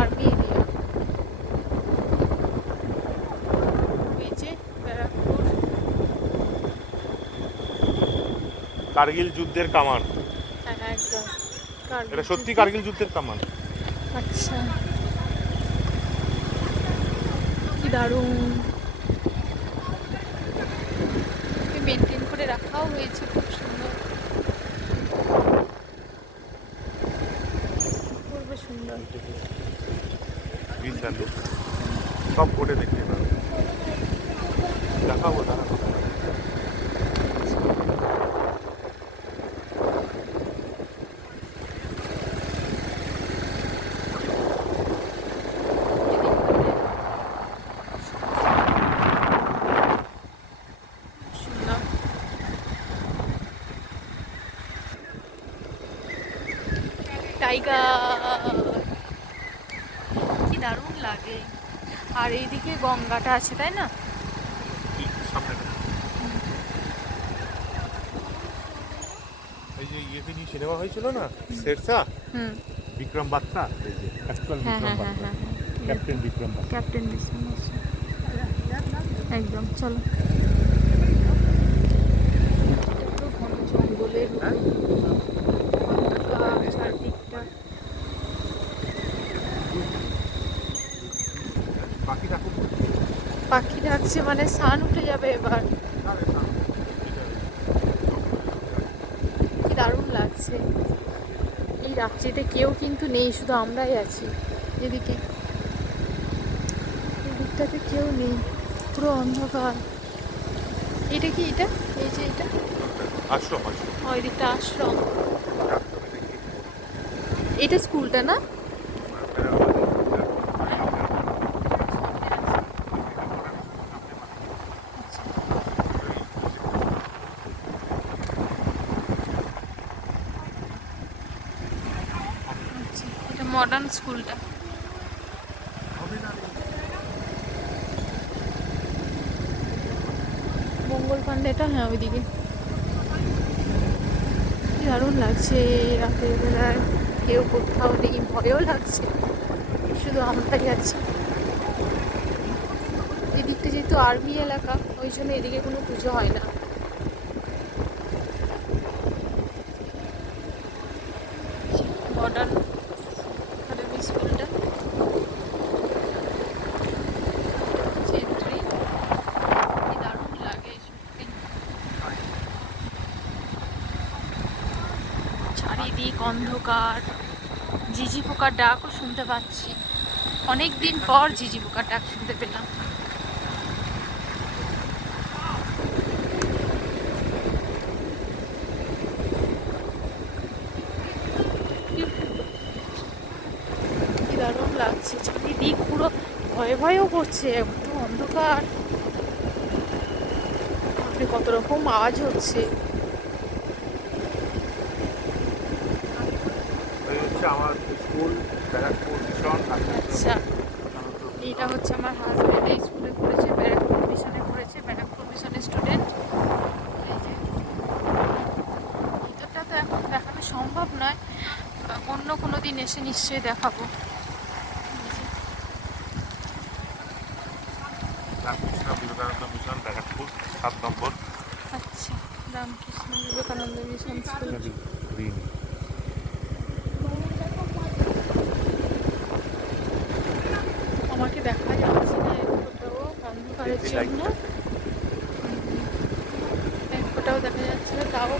Army area. এই যে ব্যারাকপুর কার্গিল যুদ্ধের কামান। হ্যাঁ একদম এটা সত্যি কার্গিল যুদ্ধের কামান। আচ্ছা কি দারুণ মেনটেন করে রাখাও হয়েছে, খুব সুন্দর, অপূর্ব সুন্দর। সব কোটে দেখতে পাবে, দেখাবো তারা। টাইগার কি দারুণ লাগে। আর এইদিকে গঙ্গাটা আছে তাই না? এই যে ইয়েতে নিয়ে সিনেমা হয়েছিল না শেরশাহ, বিক্রম বাত্রা, এই যে অ্যাকচুয়াল বিক্রম বাত্রা, ক্যাপ্টেন বিক্রম বাত্রা। ক্যাপ্টেন বিক্রম বাত্রা একদম। চলো ঘন জঙ্গলের চারদিকটা। পাখি ডাকছে মানে সান উঠে যাবে এবার, কি দারুণ লাগছে। এই রাত্রিতে কেউ কিন্তু নেই, শুধু আমরাই আছি। এদিকে এদিকটাতে কেউ নেই, পুরো অন্ধকার। এটা কি? এটা এই যে এটা আশ্রম, আশ্রম। ওই দিকটা আশ্রম। এটা স্কুলটা না? এটা মডার্ন স্কুলটা। মঙ্গল পান্ডেটা, হ্যাঁ ওইদিকে। কি দারুণ লাগছে রাতের বেলায়, কেউ কোথাও নেই, ভয়ও লাগছে, শুধু আমরাই আছি। এদিকটা যেহেতু আর্মি এলাকা, ওই জন্য এদিকে কোনো পুজো হয় না। মডার্ন একাডেমি স্কুলটা এন্ট্রি, কি দারুণ লাগে সত্যি। চারিদিক অন্ধকার, ঝিঝি পোকার ডাকও শুনতে পাচ্ছি। অনেক দিন পর ঝিঝি পোকার ডাক শুনতে পেলাম। কি দারুণ লাগছে, চারিদিক পুরো ভয়ে ভয়েও করছে, একদম অন্ধকার। আপনি কত রকম আওয়াজ হচ্ছে। আমার স্কুল ব্যারাকপুর মিশন। আচ্ছা এইটা হচ্ছে আমার হাজব্যান্ড, এই স্কুলে পড়েছে, ব্যারাকপুর মিশনে পড়েছে, ব্যারাকপুর মিশনের স্টুডেন্ট। এই যে ভিতরটা তো এখন দেখানো সম্ভব নয়, অন্য কোনো দিন এসে নিশ্চয়ই দেখাবো। রামকৃষ্ণ বিবেকানন্দ মিশন ব্যারাকপুর 7 নম্বর। আচ্ছা রামকৃষ্ণ বিবেকানন্দ মিশন স্কুল। আমাকে দেখা যাচ্ছে না এক ফোটাও অন্ধকারের জন্য, এক ফোটাও দেখা যাচ্ছে না, তাও